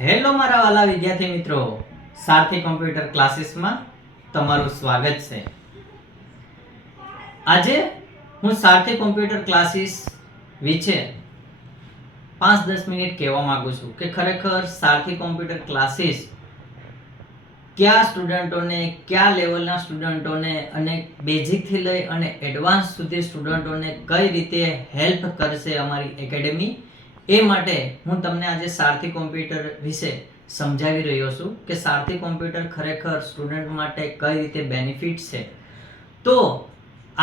Hello મારા વાલા વિદ્યાર્થી મિત્રો, સારથી કોમ્પ્યુટર ક્લાસીસમાં તમારું સ્વાગત છે. આજે હું સારથી કોમ્પ્યુટર ક્લાસીસ વિશે 5-10 મિનિટ કહેવા માંગુ છું કે ખરેખર સારથી કોમ્પ્યુટર ક્લાસીસ કયા સ્ટુડન્ટોને, કયા લેવલના સ્ટુડન્ટોને અને બેઝિકથી લઈ અને એડવાન્સ સુધી સ્ટુડન્ટોને કઈ રીતે હેલ્પ કરશે અમારી એકેડેમી, એ માટે હું તમને આજે સારથી કોમ્પ્યુટર વિશે સમજાવી રહ્યો છું કે સારથી કોમ્પ્યુટર ખરેખર સ્ટુડન્ટ માટે કઈ રીતે બેનિફિટ છે. તો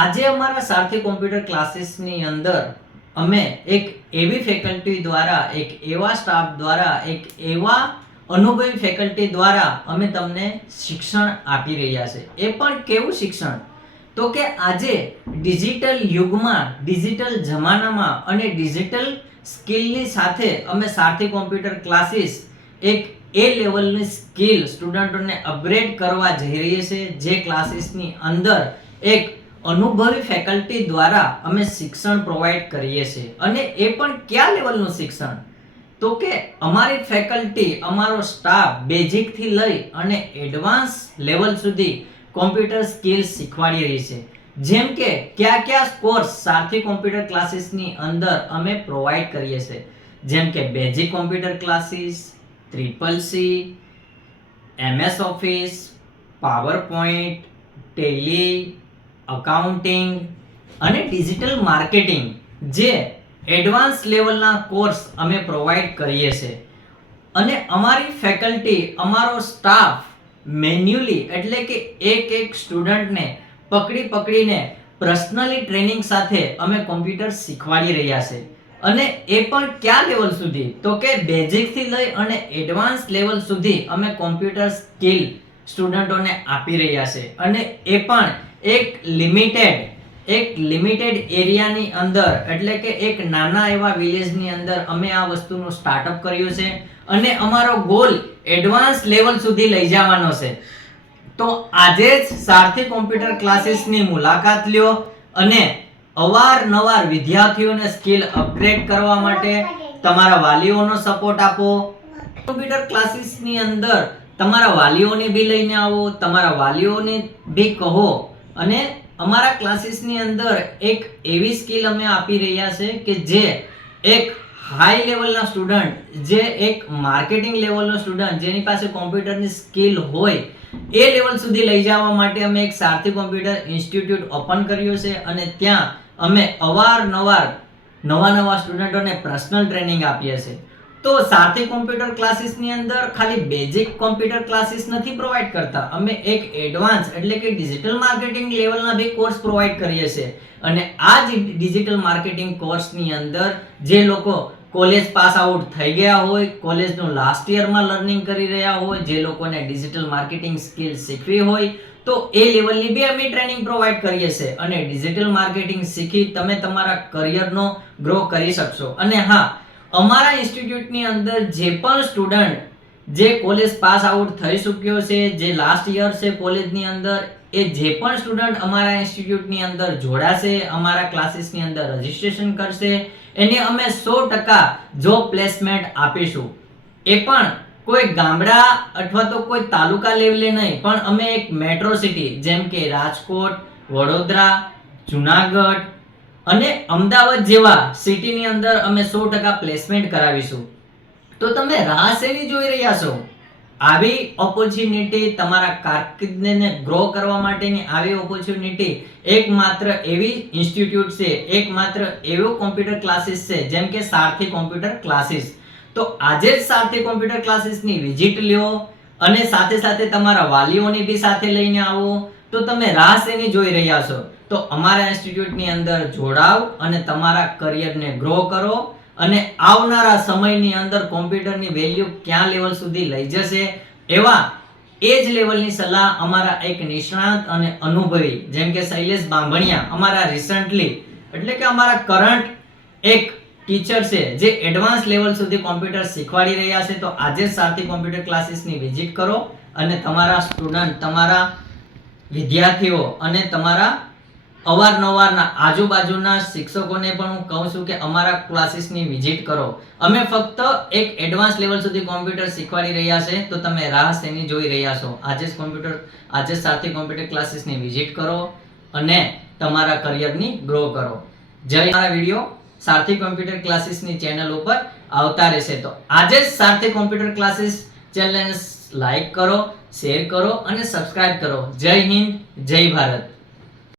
આજે અમારા સારથી કોમ્પ્યુટર ક્લાસીસની અંદર અમે એક એવી ફેકલ્ટી દ્વારા, એક એવા સ્ટાફ દ્વારા, એક એવા અનુભવી ફેકલ્ટી દ્વારા અમે તમને શિક્ષણ આપી રહ્યા છે. એ પણ કેવું શિક્ષણ? તો કે આજે ડિજિટલ યુગમાં, ડિજિટલ જમાનામાં અને ડિજિટલ સ્કિલની સાથે અમે સારથી કોમ્પ્યુટર ક્લાસીસ એક એ લેવલની સ્કિલ સ્ટુડન્ટોને અપગ્રેડ કરવા જઈ રહી છે, જે ક્લાસીસની અંદર એક અનુભવી ફેકલ્ટી દ્વારા અમે શિક્ષણ પ્રોવાઈડ કરીએ છીએ. અને એ પણ કયા લેવલનું શિક્ષણ? તો કે અમારી ફેકલ્ટી, અમારો સ્ટાફ બેઝિકથી લઈ અને એડવાન્સ લેવલ સુધી કોમ્પ્યુટર સ્કિલ્સ શીખવાડી રહી છે. જેમ કે કયા કોર્સ સારથી કોમ્પ્યુટર ક્લાસીસની અંદર અમે પ્રોવાઈડ કરીએ છીએ, જેમ કે basic computer classes, CCC, MS office, PowerPoint, Tally, accounting અને ડિજિટલ માર્કેટિંગ, જે એડવાન્સ લેવલના કોર્સ અમે પ્રોવાઈડ કરીએ છીએ. અને અમારી ફેકલ્ટી, અમારો સ્ટાફ મેન્યુઅલી એટલે કે એક સ્ટુડન્ટને પકડીને પર્સનલી ટ્રેનિંગ સાથે અમે કોમ્પ્યુટર શીખવાડી રહ્યા છે. અને એ પણ કયા લેવલ સુધી? તો કે બેઝિક થી લઈ અને એડવાન્સ લેવલ સુધી અમે કોમ્પ્યુટર સ્કિલ સ્ટુડન્ટોને આપી રહ્યા છે. અને એ પણ એક લિમિટેડ એરિયાની અંદર, એટલે કે એક નાના એવા વિલેજની અંદર અમે આ વસ્તુનું સ્ટાર્ટઅપ કર્યું છે. અને અમારો ગોલ એડવાન્સ લેવલ સુધી લઈ જવાનો છે. તો આજે જ સારથી કોમ્પ્યુટર ક્લાસીસની મુલાકાત લ્યો અને અવારનવાર વિદ્યાર્થીઓને સ્કિલ અપગ્રેડ કરવા માટે તમારા વાલીઓનો સપોર્ટ આપો. કોમ્પ્યુટર ક્લાસીસની અંદર તમારા વાલીઓને બી લઈને આવો, તમારા વાલીઓને બી કહો. અને અમારા ક્લાસીસની અંદર એક એવી સ્કિલ અમે આપી રહ્યા છે કે જે એક હાઈ લેવલના સ્ટુડન્ટ, જે એક માર્કેટિંગ લેવલનો સ્ટુડન્ટ, જેની પાસે કોમ્પ્યુટરની સ્કિલ હોય, એ લેવલ સુધી લઈ જવા માટે અમે એક સારથી કોમ્પ્યુટર ઇન્સ્ટિટ્યૂટ ઓપન કર્યું છે. અને ત્યાં અમે અવારનવાર નવા સ્ટુડન્ટોને પર્સનલ ટ્રેનિંગ આપીએ છીએ. તો સારથી કોમ્પ્યુટર ક્લાસીસની અંદર ખાલી બેઝિક કોમ્પ્યુટર ક્લાસીસ નથી પ્રોવાઈડ કરતા, અમે એક એડવાન્સ એટલે કે ડિજિટલ માર્કેટિંગ લેવલના બી કોર્સ પ્રોવાઈડ કરીએ છીએ. અને આ જ ડિજિટલ માર્કેટિંગ કોર્સની અંદર જે લોકો કોલેજ પાસ આઉટ થઈ ગયા હોય, કોલેજનું લાસ્ટ યરમાં લર્નિંગ કરી રહ્યા હોય, જે લોકોને ડિજિટલ માર્કેટિંગ સ્કિલ શીખવી હોય, તો એ લેવલની બી અમે ટ્રેનિંગ પ્રોવાઈડ કરીએ છીએ. અને ડિજિટલ માર્કેટિંગ શીખી તમે તમારા કરિયરનો ગ્રો કરી શકશો. અને હા, અમારા ઇન્સ્ટિટ્યૂટની અંદર જે પણ સ્ટુડન્ટ જે કોલેજ પાસ આઉટ થઈ ચૂક્યો છે, જે લાસ્ટ યર છે કોલેજની અંદર, એ જે પણ સ્ટુડન્ટ અમારા ઇન્સ્ટિટ્યૂટની અંદર જોડાશે, અમારા ક્લાસીસની અંદર રજીસ્ટ્રેશન કરશે, એને અમે 100% જોબ પ્લેસમેન્ટ આપીશું. એ પણ કોઈ ગામડા અથવા તો કોઈ તાલુકા લેવલે નહીં, પણ અમે એક મેટ્રો સિટી જેમ કે રાજકોટ, વડોદરા, જુનાગઢ અને અમદાવાદ જેવા સિટીની અંદર અમે 100% પ્લેસમેન્ટ કરાવીશું. તો તમે રાહ શેની જોઈ રહ્યા છો? આવી ઓપોર્ચ્યુનિટી, તમારા કારકિર્દીને ગ્રો કરવા માટેની આવી ઓપોર્ચ્યુનિટી એકમાત્ર એવી ઇન્સ્ટિટ્યૂટ છે, એકમાત્ર એવો કોમ્પ્યુટર ક્લાસીસ છે જેમ કે સારથી કોમ્પ્યુટર ક્લાસીસ. તો આજે જ સારથી કોમ્પ્યુટર ક્લાસીસની વિઝિટ લ્યો અને સાથે તમારા વાલીઓને બી સાથે લઈને આવો. તો તમે રાહ શેની જોઈ રહ્યા છો? તો અમારા ઇન્સ્ટિટ્યૂટની અંદર જોડાવ અને તમારા કરિયરને ગ્રો કરો. અને આવનારા સમયની અંદર કોમ્પ્યુટરની વેલ્યુ ક્યાં લેવલ સુધી લઈ જશે, એવા એ જ લેવલની સલાહ અમારા એક નિષ્ણાત અને અનુભવી જેમ કે શૈલેષ બાંભણિયા, અમારા રિસન્ટલી એટલે કે અમારા કરંટ એક ટીચર છે, જે એડવાન્સ લેવલ સુધી કોમ્પ્યુટર શીખવાડી રહ્યા છે. તો આજે જ સારથી કોમ્પ્યુટર ક્લાસીસની વિઝિટ કરો અને તમારા સ્ટુડન્ટ, તમારા વિદ્યાર્થીઓ અને તમારા અવારનવારના આજુબાજુના શિક્ષકોને પણ હું કહું છું કે અમારા ક્લાસીસની વિઝિટ કરો. અમે ફક્ત એક એડવાન્સ લેવલ સુધી કોમ્પ્યુટર શીખવાડી રહ્યા છે, તો તમે રાહ શેની જોઈ રહ્યા છો? આજે સારથી કોમ્પ્યુટર ક્લાસીસની વિઝિટ કરો અને તમારા કરિયરની ગ્રો કરો. મારા વિડીયો સારથી કોમ્પ્યુટર ક્લાસીસની ચેનલ ઉપર આવતા રહેશે, તો આજે જ સારથી કોમ્પ્યુટર ક્લાસીસ ચેનલને લાઈક કરો, શેર કરો અને સબસ્ક્રાઇબ કરો. જય હિન્દ, જય ભારત.